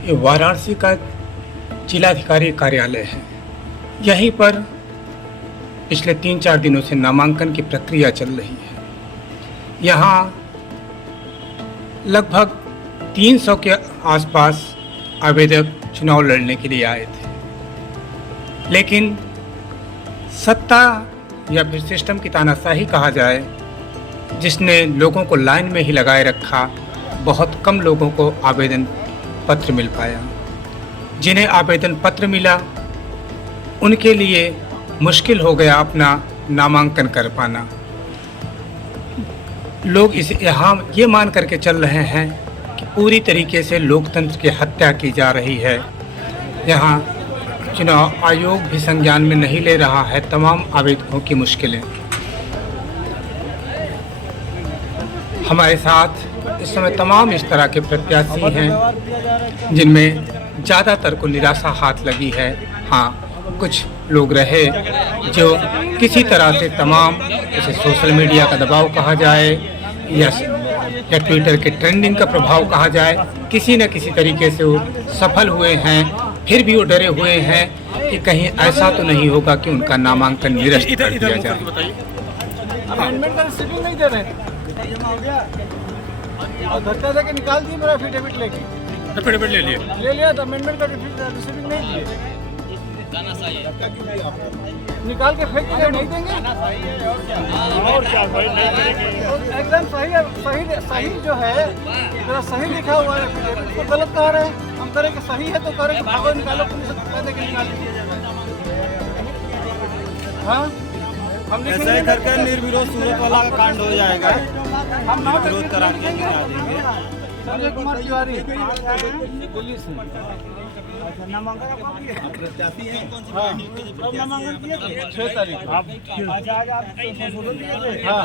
ये वाराणसी का जिलाधिकारी कार्यालय है। यहीं पर पिछले 3-4 दिनों से नामांकन की प्रक्रिया चल रही है। यहाँ लगभग 300 के आसपास आवेदक चुनाव लड़ने के लिए आए थे, लेकिन सत्ता या फिर सिस्टम की तानाशाही कहा जाए, जिसने लोगों को लाइन में ही लगाए रखा। बहुत कम लोगों को आवेदन पत्र मिल पाया। जिन्हें आवेदन पत्र मिला उनके लिए मुश्किल हो गया अपना नामांकन कर पाना। लोग इसे यहाँ ये मान करके चल रहे हैं कि पूरी तरीके से लोकतंत्र की हत्या की जा रही है। यहाँ चुनाव आयोग भी संज्ञान में नहीं ले रहा है तमाम आवेदकों की मुश्किलें। हमारे साथ इस समय तमाम इस तरह के प्रत्याशी हैं जिनमें ज़्यादातर को निराशा हाथ लगी है। हाँ, कुछ लोग रहे जो किसी तरह से तमाम, जैसे सोशल मीडिया का दबाव कहा जाए या ट्विटर के ट्रेंडिंग का प्रभाव कहा जाए, किसी न किसी तरीके से वो सफल हुए हैं। फिर भी वो डरे हुए हैं कि कहीं ऐसा तो नहीं होगा कि उनका नामांकन निरस्त कर दिया जाए। अमेंडमेंट का रिसीविंग नहीं दे रहे और धक्का देके निकाल दिए मेरा एफिडेविट लेके। एफिडेविट ले लिया तो अमेंडमेंट का रिसीविंग नहीं दिए, निकाल के फेंक दिए। नहीं देंगे और क्या भाई, नहीं देंगे। एकदम सही है, सही जो है जरा सही लिखा हुआ है एफिडेविट को गलत कह रहे हैं। हम करें कि सही है तो करें कि भागो निकालो, पुलिस धक्का देके निकाल लीजिए। हाँ, हम ऐसा ही करके निर्विरोध सूरत वाला का कांड हो जाएगा। हम विरोध करा के आ देंगे। संजय कुमार तिवारी दिल्ली से प्रत्याशी हैं कौन सी हाँ, कब नामांकन किए थे? 6 तारीख को। हाँ,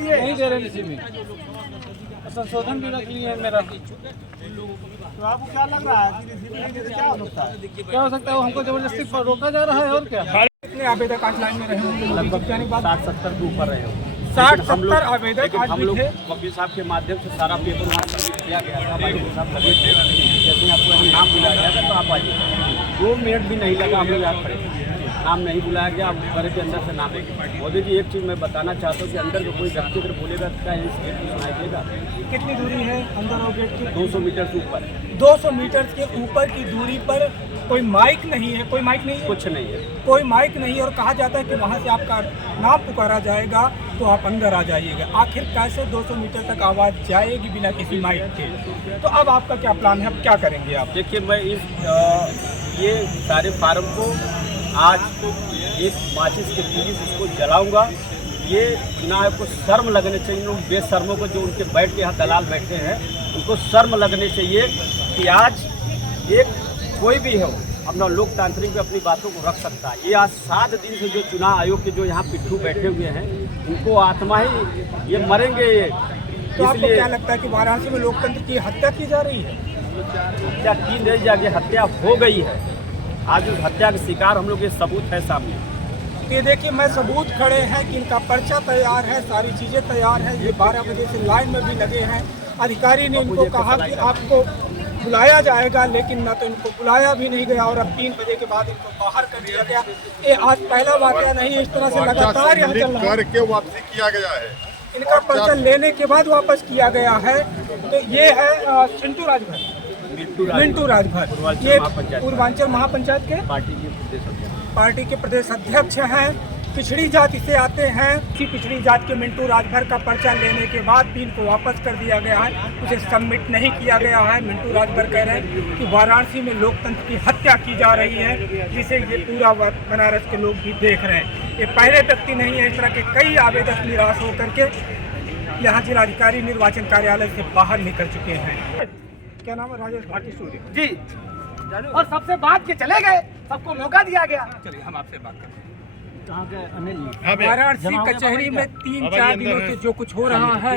नहीं दे रहे रिसीविंग, संशोधन भी रख लिए मेरा। तो आपको क्या लग रहा है कि रिसीविंग नहीं देते क्या हो सकता है? क्या हो सकता है, वो हमको जबरदस्ती पर रोका जा रहा है और क्या। कितने आवेदक आज लाइन में रहे होंगे? लगभग 60-70 के ऊपर रहे हो। 60-70 आवेदक आज हम भी लोग थे। वकील साहब के माध्यम से सारा पेपर वहाँ सबमिट किया गया था। वकील साहब लगे थे, जैसे आपको हम नाम बुलाया गया था तो आप आइए। 2 मिनट भी नहीं लगा, हम लोग यहाँ खड़े, नाम नहीं बुलाया गया। आप घर के अंदर से नाम है। मोदी जी, एक चीज़ मैं बताना चाहता हूँ कि अंदर जो कोई व्यक्ति अगर बोलेगा तो क्या इस गेट को सुनाई देगा? कितनी दूरी है अंदर और गेट की? 200 मीटर से ऊपर, 200 मीटर के ऊपर की दूरी पर कोई माइक नहीं है। कोई माइक नहीं है, कुछ नहीं है, कोई माइक नहीं है। और कहा जाता है कि वहाँ से आपका नाम पुकारा जाएगा तो आप अंदर आ जाइएगा। आखिर कैसे 200 मीटर तक आवाज़ जाएगी बिना किसी माइक के? तो अब आपका क्या प्लान है, अब क्या करेंगे आप? देखिए, मैं ये सारे फार्म को आज एक माचिस के तीली से इसको जलाऊंगा। ये चुनाव को शर्म लगने चाहिए। उन बेशर्मों को जो उनके बैठ के यहाँ दलाल बैठे हैं, उनको शर्म लगने चाहिए कि आज एक कोई भी हो अपना लोकतांत्रिक में अपनी बातों को रख सकता है। ये आज 7 दिन से जो चुनाव आयोग के जो यहाँ पिट्ठू बैठे हुए हैं, इनको आत्मा ही ये मरेंगे। तो आपको क्या लगता है कि वाराणसी में लोकतंत्र की हत्या की जा रही है? हत्या की नहीं जाके हत्या हो गई है। आज उस हत्या के शिकार हम लोग, ये सबूत है सामने। ये देखिए, मैं सबूत खड़े हैं कि इनका पर्चा तैयार है, सारी चीज़ें तैयार हैं। ये 12 बजे से लाइन में भी लगे हैं। अधिकारी ने इनको कहा कि आपको बुलाया जाएगा, लेकिन ना तो इनको बुलाया भी नहीं गया और अब 3 बजे के बाद इनको बाहर कर दिया गया। ये आज पहला वाकया नहीं है, इस तरह से लगातार यहाँ चल रहा है। करके वापसी किया गया है, इनका पर्चा लेने के बाद वापस किया गया है। तो ये है चिंटू राजभर, मिंटू राजभर, ये पूर्वांचल महापंचायत के पार्टी के प्रदेश अध्यक्ष हैं। पिछड़ी जाति से आते हैं। कि पिछड़ी जाति के मिंटू राजभर का पर्चा लेने के बाद भी इनको वापस कर दिया गया है, उसे सबमिट नहीं किया गया है। मिंटू राजभर कह रहे हैं कि वाराणसी में लोकतंत्र की हत्या की जा रही है, जिसे ये पूरा बनारस के लोग भी देख रहे हैं। ये पहले व्यक्ति नहीं है, इस तरह के कई आवेदक निराश होकर के यहाँ जिलाधिकारी निर्वाचन कार्यालय से बाहर निकल चुके हैं। क्या नाम है? राजेश भारती सूर्य जी। और सबसे बात के चले गए, सबको मौका दिया गया। चलिए हम आपसे बात करते हैं। कहाँ के अनिल जी? वाराणसी कचहरी में 3-4 दिनों से जो कुछ हो रहा है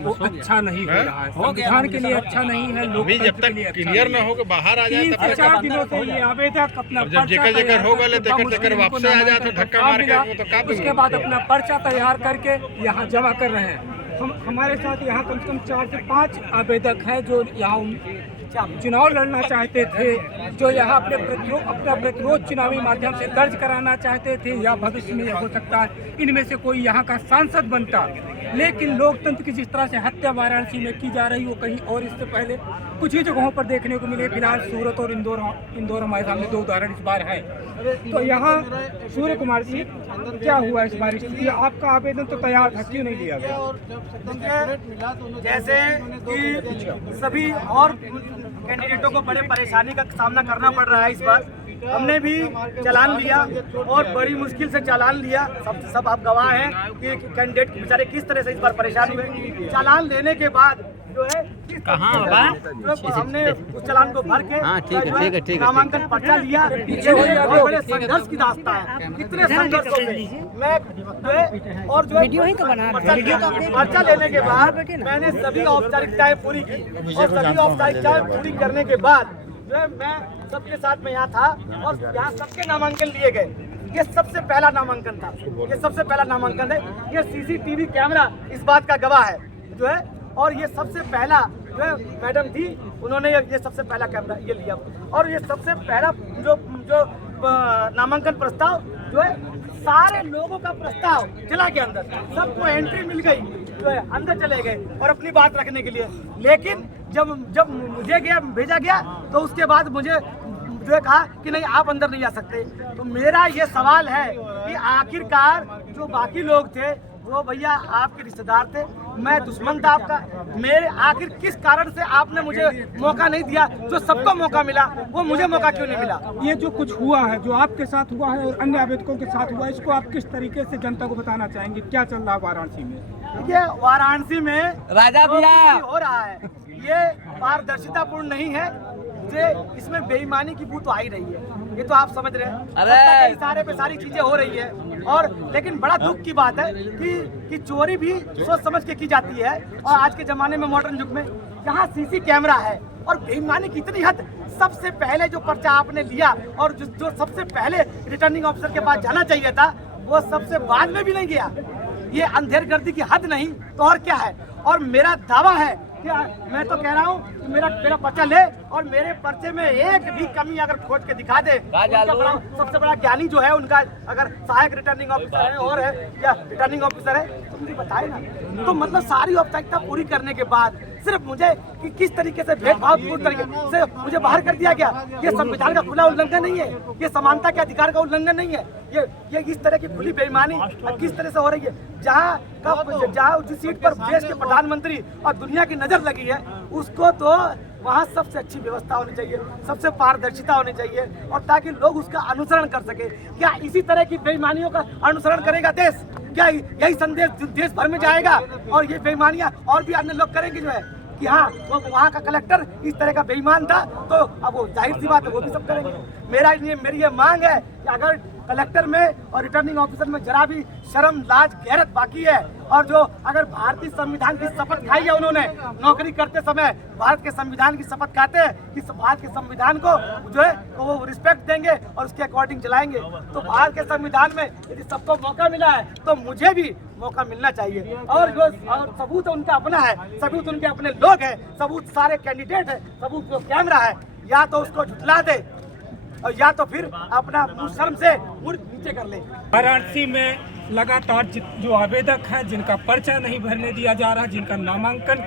वो अच्छा नहीं हो रहा है। संविधान के लिए अच्छा नहीं है, लोकतंत्र के लिए क्लियर ना हो के बाहर आ जाए। 3-4 दिनों से ये आवेदक अपना जब जेकर हो गए तेकर वापस आ जाए तो धक्का मार के तो का उसके बाद अपना पर्चा तैयार करके यहाँ जमा कर रहे हैं। हमारे साथ यहाँ कम से कम 4 से 5 आवेदक हैं जो यहाँ चुनाव लड़ना चाहते थे, जो यहाँ अपना प्रतिरोध चुनावी माध्यम से दर्ज कराना चाहते थे, या भविष्य में हो सकता है इनमें से कोई यहाँ का सांसद बनता। लेकिन लोकतंत्र की जिस तरह से हत्या वाराणसी में की जा रही, वो कहीं और इससे पहले कुछ ही जगहों पर देखने को मिले। फिलहाल सूरत और इंदौर हमारे सामने 2 उदाहरण इस बार है। तो यहाँ सूर्य कुमार जी, क्या हुआ इस बार स्थिति? आपका आवेदन तो तैयार था, क्यों नहीं लिया गया? जैसे कि सभी और कैंडिडेटों को बड़े परेशानी का सामना करना पड़ रहा है, इस बार हमने भी चालान लिया और बड़ी मुश्किल से चालान लिया। सब आप गवाह हैं कि कैंडिडेट बेचारे किस तरह से इस बार परेशान हुए। चालान लेने के बाद जो है हमने उस चालान को भर के नामांकन पर्चा लिया। बहुत बड़े संघर्ष की दास्तां है, कितने संघर्षों से मैं और जो पर्चा लेने के बाद मैंने सभी औपचारिकताएं पूरी की, और सभी औपचारिकताएं पूरी करने के बाद जो है मैं सबके साथ में यहाँ था और यहाँ सबके नामांकन लिए गए। ये सबसे पहला नामांकन था, ये सबसे पहला नामांकन है। ये सीसीटीवी कैमरा इस बात का गवाह है जो है। और ये सबसे पहला जो है मैडम थी, उन्होंने ये सबसे पहला कैमरा ये लिया। और ये सबसे पहला जो नामांकन प्रस्ताव जो है, सारे लोगों का प्रस्ताव चला गया अंदर, सबको एंट्री मिल गई, जो है अंदर चले गए और अपनी बात रखने के लिए। लेकिन जब मुझे भेजा गया तो उसके बाद मुझे जो है कहा कि नहीं, आप अंदर नहीं आ सकते। तो मेरा ये सवाल है कि आखिरकार जो बाकी लोग थे वो भैया आपके रिश्तेदार थे, मैं दुश्मन था आपका। मेरे आखिर किस कारण से आपने मुझे मौका नहीं दिया? जो सबको मौका मिला वो मुझे मौका क्यों नहीं मिला? ये जो कुछ हुआ है, जो आपके साथ हुआ है और अन्य आवेदकों के साथ हुआ है, इसको आप किस तरीके से जनता को बताना चाहेंगे? क्या चल रहा है वाराणसी में? देखिए, वाराणसी में राजा हो रहा है, ये पारदर्शितापूर्ण नहीं है, ये इसमें बेईमानी की बू तो आ ही रही है। ये तो आप समझ रहे हैं, सत्ता के इशारे पे सारी चीजें हो रही है। और लेकिन बड़ा दुख की बात है कि चोरी भी सोच समझ के की जाती है। और आज के जमाने में, मॉडर्न युग में, जहाँ सीसी कैमरा है और बेईमानी की इतनी हद, सबसे पहले जो पर्चा आपने लिया और जो सबसे पहले रिटर्निंग ऑफिसर के पास जाना चाहिए था, वो सबसे बाद में भी नहीं गया। ये अंधेरगर्दी की हद नहीं तो और क्या है। और मेरा दावा है, मैं तो कह रहा हूँ कि मेरा पर्चा ले और मेरे पर्चे में एक भी कमी अगर खोज के दिखा दे, सबसे बड़ा ज्ञानी जो है उनका, अगर सहायक रिटर्निंग ऑफिसर है और है या रिटर्निंग ऑफिसर है, तो मुझे बताए ना। तो मतलब सारी औपचारिकता पूरी करने के बाद सिर्फ मुझे कि किस तरीके से भेदभावपूर्ण तरीके से मुझे बाहर कर दिया गया। ये संविधान का खुला उल्लंघन नहीं है, ये समानता के अधिकार का उल्लंघन नहीं है। ये इस तरह की खुली बेईमानी किस तरह से हो रही है। जहाँ जिस सीट पर देश के प्रधानमंत्री और दुनिया की नजर लगी है, उसको तो वहाँ सबसे अच्छी व्यवस्था होनी चाहिए, सबसे पारदर्शिता होनी चाहिए, और ताकि लोग उसका अनुसरण कर सके। क्या इसी तरह की बेईमानियों का अनुसरण करेगा देश? क्या यही संदेश देश भर में जाएगा और ये बेईमानियां और भी अन्य लोग करेंगे जो है कि हाँ, वो वहाँ का कलेक्टर इस तरह का बेईमान था, तो अब वो जाहिर सी बात है वो भी सब करेंगे। मेरी ये मांग है कि अगर कलेक्टर में और रिटर्निंग ऑफिसर में जरा भी शर्म, लाज, गैरत बाकी है, और जो अगर भारतीय संविधान की शपथ खाई है उन्होंने नौकरी करते समय, भारत के संविधान की शपथ खाते हैं कि भारत के संविधान को जो है तो वो रिस्पेक्ट देंगे और उसके अकॉर्डिंग चलाएंगे। तो भारत के संविधान में यदि सबको मौका मिला है तो मुझे भी मौका मिलना चाहिए। और सबूत उनका अपना है, सबूत उनके अपने लोग हैं, सबूत सारे कैंडिडेट है, सबूत जो कैमरा है, या तो उसको झुठला दे और या तो फिर अपना शर्म से मुड़ नीचे कर ले। वाराणसी में लगातार जो आवेदक हैं, जिनका पर्चा नहीं भरने दिया जा रहा, जिनका नामांकन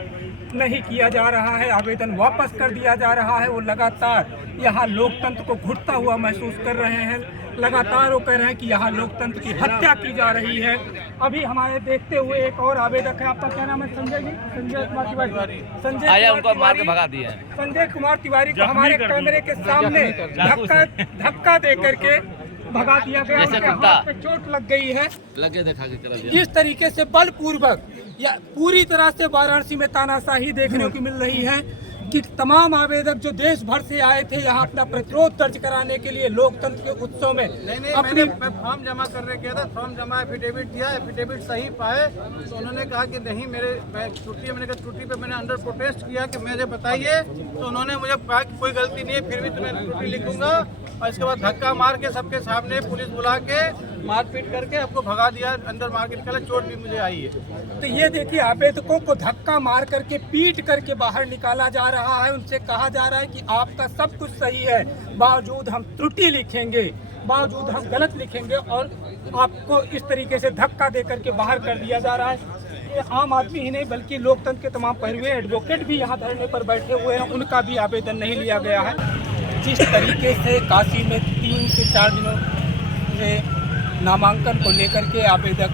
नहीं किया जा रहा है, आवेदन वापस कर दिया जा रहा है, वो लगातार यहाँ लोकतंत्र को घुटता हुआ महसूस कर रहे हैं। लगातार वो कह रहे हैं कि यहाँ लोकतंत्र की हत्या की जा रही है। अभी हमारे देखते हुए एक और आवेदक है, आपका क्या नाम है? संजय जी, संजय कुमार तिवारी। संजय कुमार तिवारी को हमारे कैमरे के सामने धक्का दे करके भगा दिया गया, उनके हाथ पे चोट लग गई है। इस तरीके से बलपूर्वक या पूरी तरह से वाराणसी में तानाशाही देखने को मिल रही है कि तमाम आवेदक जो देश भर से आए थे यहाँ अपना प्रतिरोध दर्ज कराने के लिए लोकतंत्र के उत्सव में मैंने फॉर्म जमा करने गया था, फॉर्म जमा, एफिडेविट दिया, एफिडेविट सही पाए तो उन्होंने कहा कि नहीं, मैं छुट्टी, मैंने कहा छुट्टी पे मैंने अंडर प्रोटेस्ट किया कि मुझे बताइए, तो उन्होंने मुझे कहा कि कोई गलती नहीं है, फिर भी तो मैं छुट्टी लिखूंगा। और इसके बाद धक्का मार के सबके सामने पुलिस बुला के मारपीट करके आपको भगा दिया, अंदर मार के निकाला, चोट भी मुझे आई है। तो ये देखिए, आवेदकों को धक्का मार करके पीट करके बाहर निकाला जा रहा है। उनसे कहा जा रहा है कि आपका सब कुछ सही है, बावजूद हम त्रुटि लिखेंगे, बावजूद हम गलत लिखेंगे और आपको इस तरीके से धक्का दे करके बाहर कर दिया जा रहा है। ये आम आदमी ही नहीं बल्कि लोकतंत्र के तमाम पहलुए एडवोकेट भी यहाँ धरने पर बैठे हुए हैं, उनका भी आवेदन नहीं लिया गया है। जिस तरीके से काशी में 3 से 4 दिनों से नामांकन को लेकर के आवेदक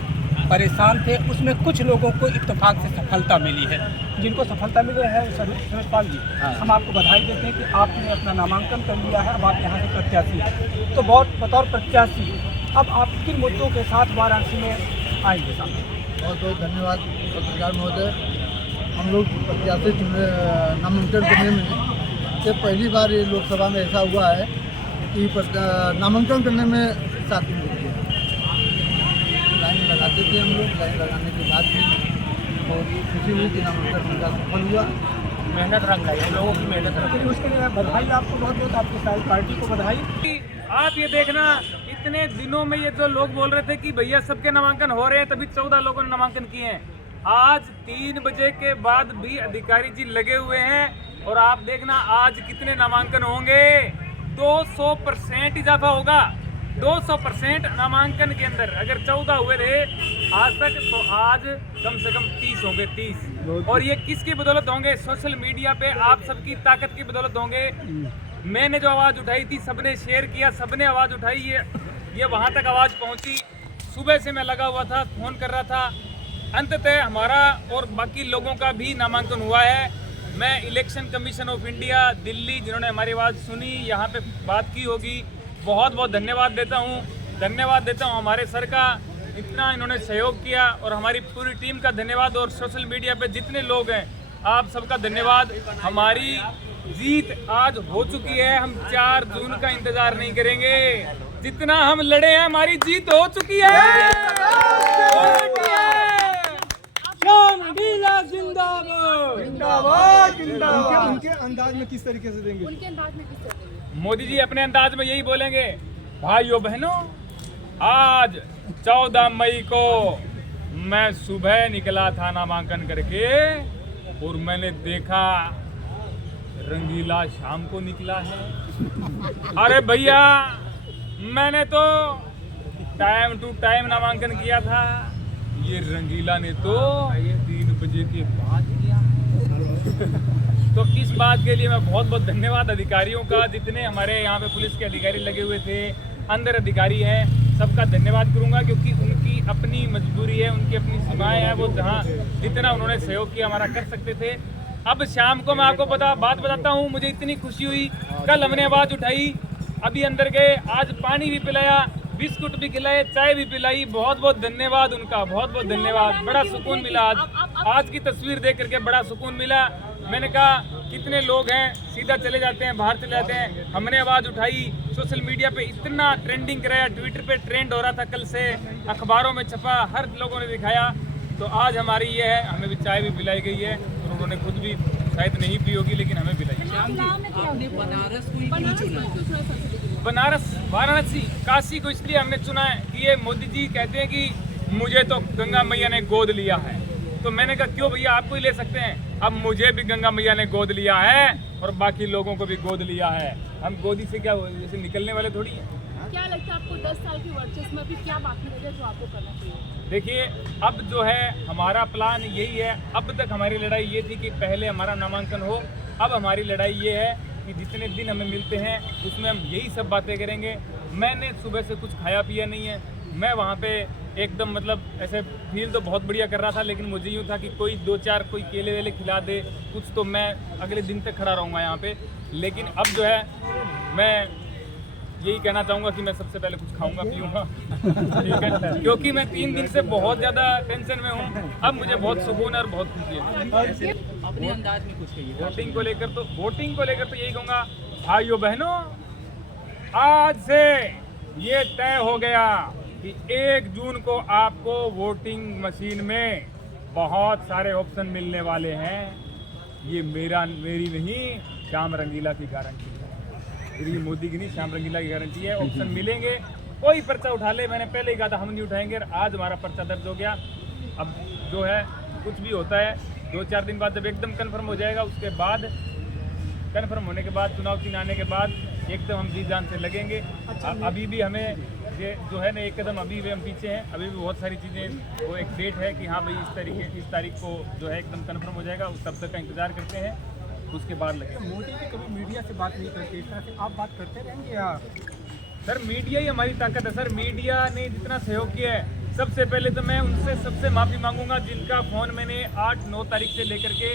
परेशान थे, उसमें कुछ लोगों को इत्तेफाक से सफलता मिली है। जिनको सफलता मिली है सुरेशपाल जी, हम आपको बधाई देते हैं कि आपने अपना नामांकन कर लिया है, अब आप यहाँ से प्रत्याशी हैं। तो बतौर प्रत्याशी अब आप किन मुद्दों के साथ वाराणसी में आएंगे सामने? बहुत बहुत धन्यवाद पत्रकार महोदय। हम लोग प्रत्याशी नामांकन करने में से पहली बार ये लोकसभा में ऐसा हुआ है कि नामांकन करने में 7 दिन लग गया। लाइन लगाते थे हम लोग, लाइन लगाने के बाद भी बहुत खुशी हुई कि नामांकन उनका सफल हुआ। मेहनत रंग लाई, हम लोगों की मेहनत रंग लाई। उसके लिए बधाई आपको, बहुत बहुत आपकी सारी पार्टी को बधाई। आप ये देखना, इतने दिनों में ये जो लोग बोल रहे थे कि भैया सबके नामांकन हो रहे हैं, तभी 14 लोगों ने नामांकन किए हैं। आज 3 बजे के बाद भी अधिकारी जी लगे हुए हैं और आप देखना आज कितने नामांकन होंगे। 200% इजाफा होगा, 200% नामांकन के अंदर। अगर 14 हुए थे आज तक, तो आज कम से कम 30 होंगे, 30। और ये किसकी बदौलत होंगे? सोशल मीडिया पे आप सबकी ताकत की बदौलत होंगे। मैंने जो आवाज़ उठाई थी, सबने शेयर किया, सबने आवाज़ उठाई, ये वहाँ तक आवाज़ पहुँची। सुबह से मैं लगा हुआ था, फ़ोन कर रहा था। अंततः हमारा और बाकी लोगों का भी नामांकन हुआ है। मैं election commission of India Delhi, जिन्होंने हमारी आवाज़ सुनी, यहाँ पे बात की होगी, बहुत बहुत धन्यवाद देता हूँ। धन्यवाद देता हूँ हमारे सर का, इतना इन्होंने सहयोग किया, और हमारी पूरी टीम का धन्यवाद, और सोशल मीडिया पे जितने लोग हैं आप सबका धन्यवाद। हमारी जीत आज हो चुकी है, हम 4 जून का इंतजार नहीं करेंगे। जितना हम लड़े हैं हमारी जीत हो चुकी है। उनके अंदाज में किस तरीके से देंगे? मोदी जी अपने अंदाज में यही बोलेंगे, भाइयों बहनों, आज 14 मई को मैं सुबह निकला था नामांकन करके, और मैंने देखा रंगीला शाम को निकला है। अरे भैया, मैंने तो टाइम टू टाइम नामांकन किया था, ये रंगीला ने तो 3 बजे के बाद किया। तो इस बात के लिए मैं बहुत बहुत धन्यवाद अधिकारियों का, जितने हमारे यहाँ पे पुलिस के अधिकारी लगे हुए थे, अंदर अधिकारी हैं, सबका धन्यवाद करूँगा, क्योंकि उनकी अपनी मजबूरी है, उनकी अपनी सीमाएं हैं, वो जहाँ जितना उन्होंने सहयोग किया हमारा कर सकते थे। अब शाम को मैं आपको बात बताता हूँ, मुझे इतनी खुशी हुई। कल हमने आवाज़ उठाई, अभी अंदर गए, आज पानी भी पिलाया, बिस्कुट भी खिलाए, चाय भी पिलाई। बहुत बहुत धन्यवाद उनका, बहुत बहुत धन्यवाद। बड़ा सुकून मिला आज की तस्वीर देख करके, बड़ा सुकून मिला। मैंने कहा कितने लोग हैं सीधा चले जाते हैं, बाहर चले जाते हैं। हमने आवाज़ उठाई, सोशल मीडिया पे इतना ट्रेंडिंग कराया, ट्विटर पे ट्रेंड हो रहा था कल से, अखबारों में छपा, हर लोगों ने दिखाया। तो आज हमारी ये है, हमें भी चाय भी पिलाई गई है, और उन्होंने खुद भी शायद नहीं पी होगी, लेकिन हमें पिलाई। बनारस, वाराणसी, काशी को इसलिए हमने चुना है कि ये मोदी जी कहते हैं कि मुझे तो गंगा मैया ने गोद लिया है। तो मैंने कहा क्यों भैया, आपको ही ले सकते हैं। अब मुझे भी गंगा मैया ने गोद लिया है, और बाकी लोगों को भी गोद लिया है। हम गोदी से क्या जैसे निकलने वाले थोड़ी हैं। क्या लगता है आपको 10 साल के वर्चस्व में अभी क्या बाकी रह गया जो आपको करना चाहिए? देखिए, अब जो है हमारा प्लान यही है। अब तक हमारी लड़ाई ये थी कि पहले हमारा नामांकन हो। अब हमारी लड़ाई ये है कि जितने दिन हमें मिलते हैं उसमें हम यही सब बातें करेंगे। मैंने सुबह से कुछ खाया पिया नहीं है। मैं वहाँ पे एकदम मतलब ऐसे फील तो बहुत बढ़िया कर रहा था, लेकिन मुझे यूँ था कि कोई 2-4 कोई केले वेले खिला दे कुछ, तो मैं अगले दिन तक खड़ा रहूँगा यहाँ पे। लेकिन अब जो है मैं यही कहना चाहूँगा कि मैं सबसे पहले कुछ खाऊंगा पीऊँगा, ठीक है, क्योंकि मैं 3 दिन से बहुत ज़्यादा टेंशन में हूँ। अब मुझे बहुत सुकून है और बहुत खुशी है। अपने अंदाज में कुछ कहिए। वोटिंग को लेकर तो यही कहूँगा, भाइयों बहनों, आज से ये तय हो गया कि 1 जून को आपको वोटिंग मशीन में बहुत सारे ऑप्शन मिलने वाले हैं। ये मेरी नहीं, श्याम रंगीला की गारंटी है। मेरी मोदी की नहीं, श्याम रंगीला की गारंटी है। ऑप्शन मिलेंगे, कोई पर्चा उठा ले, मैंने पहले ही कहा था हम नहीं उठाएंगे, और आज हमारा पर्चा दर्ज हो गया। अब जो है कुछ भी होता है 2-4 दिन बाद जब एकदम कन्फर्म हो जाएगा, उसके बाद कन्फर्म होने के बाद चुनाव चिन्ह आने के बाद एकदम हम जी जान से लगेंगे। अभी भी हमें ये जो है ना एक कदम अभी भी हम पीछे हैं, अभी भी बहुत सारी चीज़ें, वो एक डेट है कि हाँ भाई इस तारीख को जो है एकदम कन्फर्म हो जाएगा, उस तब तक का इंतज़ार करते हैं, उसके बाद लगेंगे। मोदी जी कभी मीडिया से बात नहीं करते, इस तरह से आप बात करते रहेंगे या? सर मीडिया ही हमारी ताकत है सर, मीडिया ने जितना सहयोग किया है, सबसे पहले तो मैं उनसे सबसे माफ़ी मांगूंगा जिनका फ़ोन मैंने 8-9 तारीख से लेकर के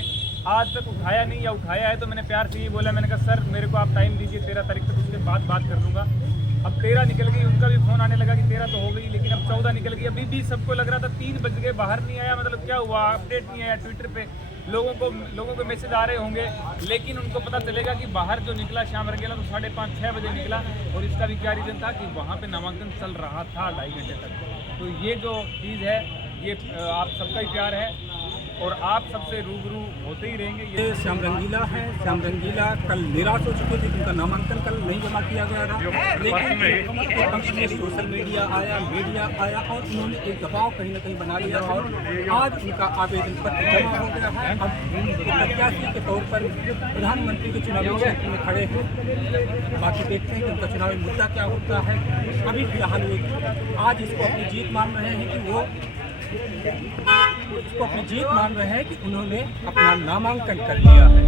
आज तक उठाया नहीं या उठाया है तो मैंने प्यार से ये बोला, मैंने कहा सर मेरे को आप टाइम दीजिए 13 तारीख तक, उसके बाद बात कर लूँगा। अब 13 निकल गई, उनका भी फ़ोन आने लगा कि 13 तो हो गई, लेकिन अब 14 निकल गई। अभी भी सबको लग रहा था 3 बज गए, बाहर नहीं आया, मतलब क्या हुआ, अपडेट नहीं आया ट्विटर पे, लोगों को मैसेज आ रहे होंगे, लेकिन उनको पता चलेगा कि बाहर जो निकला शाम रंगेला तो 5:30-6 बजे निकला, और इसका भी क्या रीज़न था कि वहाँ पे नामांकन चल रहा था 2.5 घंटे तक। तो ये जो चीज़ है ये आप सबका ही प्यार है और आप सबसे रूबरू होते ही रहेंगे। ये श्याम रंगीला है, श्याम रंगीला कल निराश हो चुके थे, उनका नामांकन कल नहीं जमा किया गया था, लेकिन सोशल मीडिया आया और उन्होंने एक दबाव कहीं ना कहीं बना लिया और आज उनका आवेदन पत्र जमा हो गया है। अब प्रत्याशी के तौर पर प्रधानमंत्री के चुनावी क्षेत्र में खड़े हैं, बाकी देखते हैं कि उनका चुनावी मुद्दा क्या होता है। अभी फिलहाल आज इसको अपनी जीत मान रहे हैं कि वो इसको अपनी जीत मान रहे हैं कि उन्होंने अपना नामांकन कर लिया है।